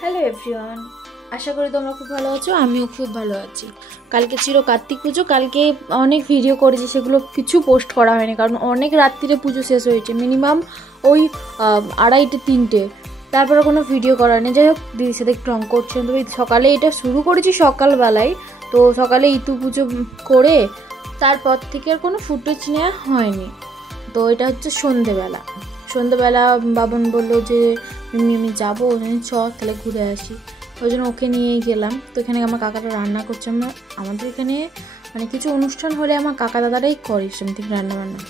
Hello everyone, আশা করি তোমরা খুব ভালো আছো। আমিও খুব ভালো আছি। কালকে ছিল কার্তিক পুজো। কালকে অনেক ভিডিও করেছি, সেগুলো কিছু পোস্ট করা হয়নি কারণ অনেক রাত্রিরে পুজো শেষ হয়েছে, মিনিমাম ওই 2:30-3টে। তারপরে কোনো ভিডিও করা নেই। যাই হোক, দিদির সাথে একটু অঙ্ক করছিলাম। তবে সকালে এটা শুরু করেছি সকালবেলায়, তো সকালে ইতু পুজো করে তারপর থেকে আর কোনো ফুটেজ নেওয়া হয়নি। তো এটা হচ্ছে সন্ধেবেলা। বাবন বললো যে আমি যাবো, চ তাহলে ঘুরে আসি। ওই জন্য ওকে নিয়েই গেলাম। তো এখানে আমার কাকাটা রান্না করছে। আমাদের এখানে মানে কিছু অনুষ্ঠান হলে আমার কাকা দাদারাই করে সামথিং রান্নাবান্না,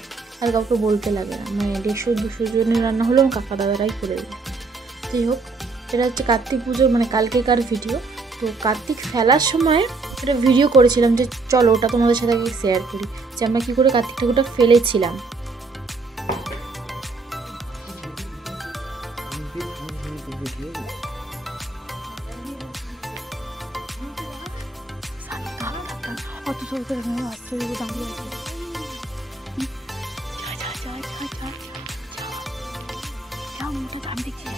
আর কাউকে বলতে লাগে না। মানে 150-200 জনের রান্না হলেও আমার কাকা দাদারাই করে দেয়। যাই হোক, এটা হচ্ছে কার্তিক পুজোর মানে কালকেকার ভিডিও। তো কার্তিক ফেলার সময় একটা ভিডিও করেছিলাম, যে চলো ওটা তোমাদের সাথে শেয়ার করি, যে আমরা কী করে কার্তিক ঠাকুরটা ফেলেছিলাম। অত ছোট ছোট আসছে দাঁড়িয়ে আছে। আমি দেখছি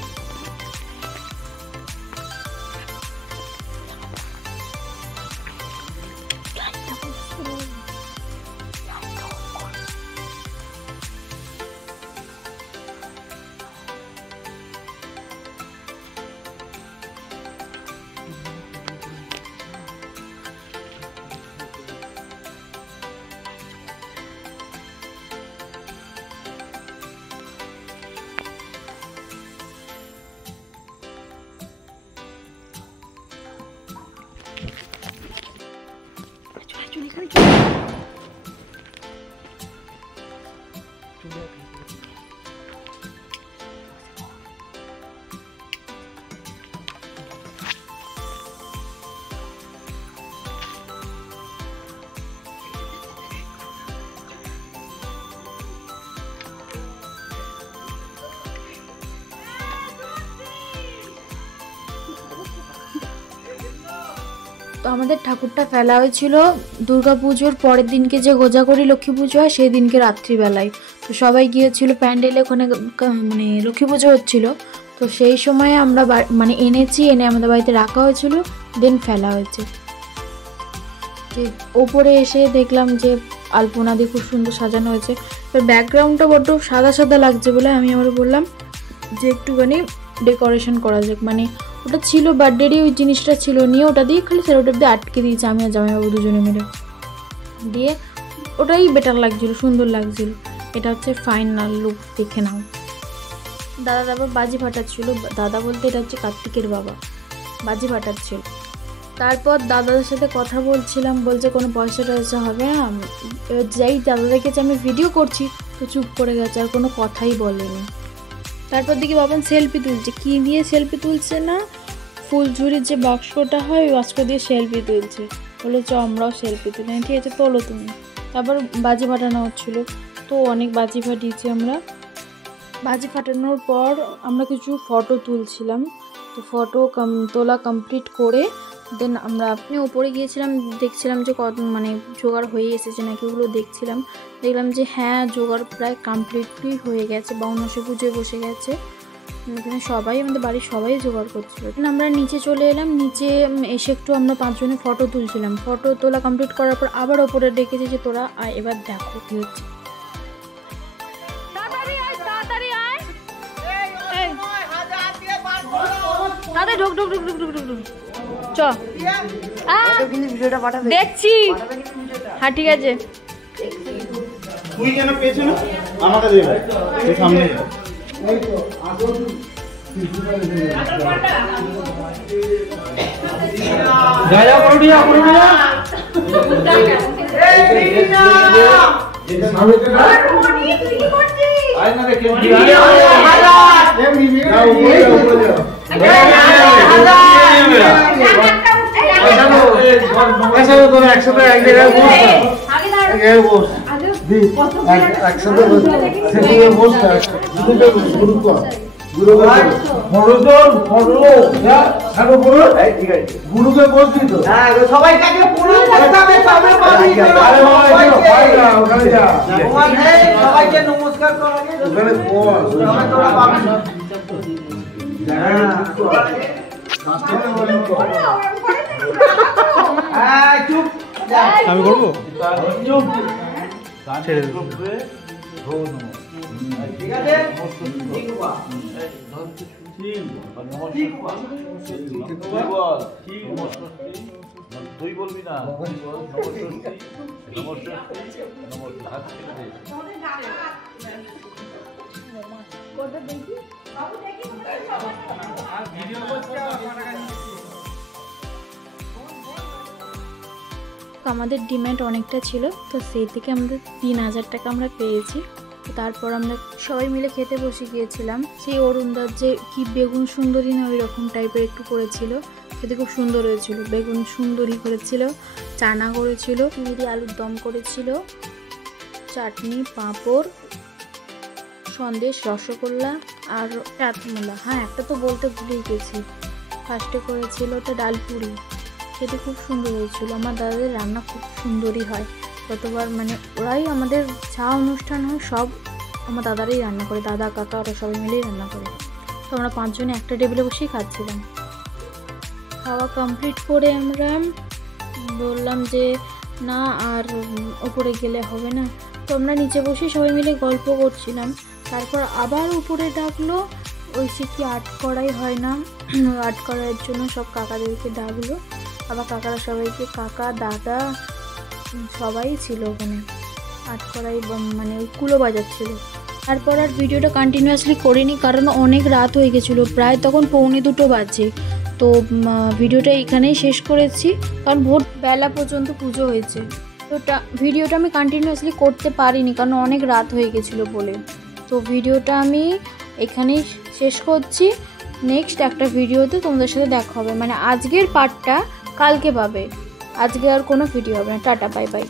তো আমাদের ঠাকুরটা ফেলা হয়েছিল দুর্গা পুজোর পরের দিনকে, যে গোজাগরি লক্ষ্মী পুজো হয় সেই দিনকে রাত্রিবেলায়। তো সবাই গিয়েছিল প্যান্ডেলে, ওখানে মানে লক্ষ্মী পুজো হচ্ছিল। তো সেই সময় আমরা মানে এনে আমাদের বাড়িতে রাখা হয়েছিল, দেন ফেলা হয়েছে। যে ওপরে এসে দেখলাম যে আলপনা দিয়ে খুব সুন্দর সাজানো হয়েছে। এবার ব্যাকগ্রাউন্ডটা বড্ড সাদা সাদা লাগছে বলে আমি আবার বললাম যে একটুখানি ডেকোরেশন করা যাক। মানে ওটা ছিল বার্থডেরই, ওই জিনিসটা ছিল, নিয়ে ওটা দিয়ে খালি সেটা দিয়ে আটকে দিয়েছি আমি আর জামাইবাবু দুজনে মিলে দিয়ে। ওটাই বেটার লাগছিল, সুন্দর লাগছিল। এটা হচ্ছে ফাইনাল লুক, দেখে নাও। দাদা বাজি ফাটাচ্ছিল। দাদা বলতে এটা হচ্ছে কার্তিকের বাবা, বাজি ফাটাচ্ছিল। তারপর দাদাদের সাথে কথা বলছিলাম, বলছে কোনো পয়সা টয়সা হবে না। এবার যাই দাদা দেখেছে আমি ভিডিও করছি, তো চুপ করে গেছে, আর কোনো কথাই বলেনি। তারপর দেখি বাবান সেলফি তুলছে। কী দিয়ে সেলফি তুলছে না, ফুলঝুরির যে বাক্সটা হয় ওই বাক্স দিয়ে সেলফি তুলছে। বলে চ আমরাও সেলফি তুলি। ঠিক আছে তোলো তুমি। তারপর বাজি ফাটানো হচ্ছিলো, তো অনেক বাজি ফাটিয়েছি আমরা। বাজি ফাটানোর পর আমরা কিছু ফটো তুলছিলাম। তো ফটো তোলা কমপ্লিট করে দেন আমরা ওপরে গিয়েছিলাম, দেখছিলাম যে কত মানে জোগাড় হয়ে এসেছে নাকি, ওগুলো দেখছিলাম। দেখলাম যে হ্যাঁ, জোগাড় প্রায় কমপ্লিটলি হয়ে গেছে। বাউন্নশো পুজোয় বসে গেছে। এখানে সবাই, আমাদের বাড়ির সবাই জোগাড় করছিল। আমরা নিচে চলে এলাম। নিচে এসে একটু আমরা 5 জনে ফটো তুলছিলাম। ফটো তোলা কমপ্লিট করার পর আবার ওপরে ডেকেছে যে তোরা আয়, এবার দেখো কি হচ্ছে। ঢোক ঢোক ঢোক ঢোক ঢোক ঢোক ঢোক চ দেখছি। হ্যাঁ ঠিক আছে। তুই কেন পেছনে আমাকে দেবে সামনে গায়া করুনিয়া করুনিয়া এই দিনা এটা সামনে তে না তুই কি করছিস আয় না দেখে হাজার এমনি না উপরে উপরে হাজার তোর একসাথে এক জায়গায় বস আগে বস দি একসাথে বস সেখানে বস শুরু কর ফরজন ফরলো যা সানো পুরো এই ঠিক আছে গুরুকে বলছি তো হ্যাঁ সবাইকে পুরো করতে তবে পারি আরে ভাই ওখানে যা সবাইকে নমস্কার কর আগে ওখানে বস তোরা পাবি আমি করবো ঠিক আছে তুই বলবি না আমাদের ডিমান্ড অনেকটা ছিল, তো সেই থেকে আমাদের 3000 টাকা আমরা পেয়েছি। তারপর আমরা সবাই মিলে খেতে বসে গিয়েছিলাম। সেই অরুণদার যে কি বেগুন সুন্দরী না ওই রকম টাইপের একটু করেছিল, খেতে খুব সুন্দর হয়েছিল। বেগুন সুন্দরী করেছিল, চানা করেছিল, চিংড়ি আলুর দম করেছিল, চাটনি, পাঁপড়, সন্দেশ, রসগোল্লা আর রাতমোলা। হ্যাঁ, একটা তো বলতে ভুলেই গেছি, ফার্স্টে করেছিল ওটা ডালপুরি, খেতে খুব সুন্দর হয়েছিল। আমার দাদাদের রান্না খুব সুন্দরই হয়, যতবার মানে ওরাই আমাদের যা অনুষ্ঠান হয় সব আমার দাদারাই রান্না করে, দাদা কাকা ওরা সবাই মিলেই রান্না করে। তো আমরা 5 জনে একটা টেবিলে বসেই খাচ্ছিলাম। খাওয়া কমপ্লিট করে আমরা বললাম যে না আর উপরে গেলে হবে না, তো আমরা নিচে বসে সবাই মিলে গল্প করছিলাম। তারপর আবার উপরে ডাকলো, ওই সে কি আর্ট করাই হয় না, আর্ট করার জন্য সব কাকাদেরকে ডাকলো। আবার কাকারা সবাইকে, কাকা দাদা সবাই ছিল ওখানে, আর্ট করাই মানে ওই কুলো বাজাচ্ছিল। তারপর আর ভিডিওটা কন্টিনিউয়াসলি করিনি, কারণ অনেক রাত হয়ে গেছিলো, প্রায় তখন 1:45 বাজে। তো ভিডিওটা এখানেই শেষ করেছি, কারণ ভোর বেলা পর্যন্ত পুজো হয়েছে। তো ভিডিওটা আমি কন্টিনিউয়াসলি করতে পারিনি, কারণ অনেক রাত হয়ে গেছিলো বলে। তো ভিডিওটা আমি এখানেই শেষ করছি। নেক্সট একটা ভিডিওতে তোমাদের সাথে দেখা হবে, মানে আজকের পার্টটা কালকে পাবে, আজকে আর কোনো ভিডিও হবে না। Tata, bye bye.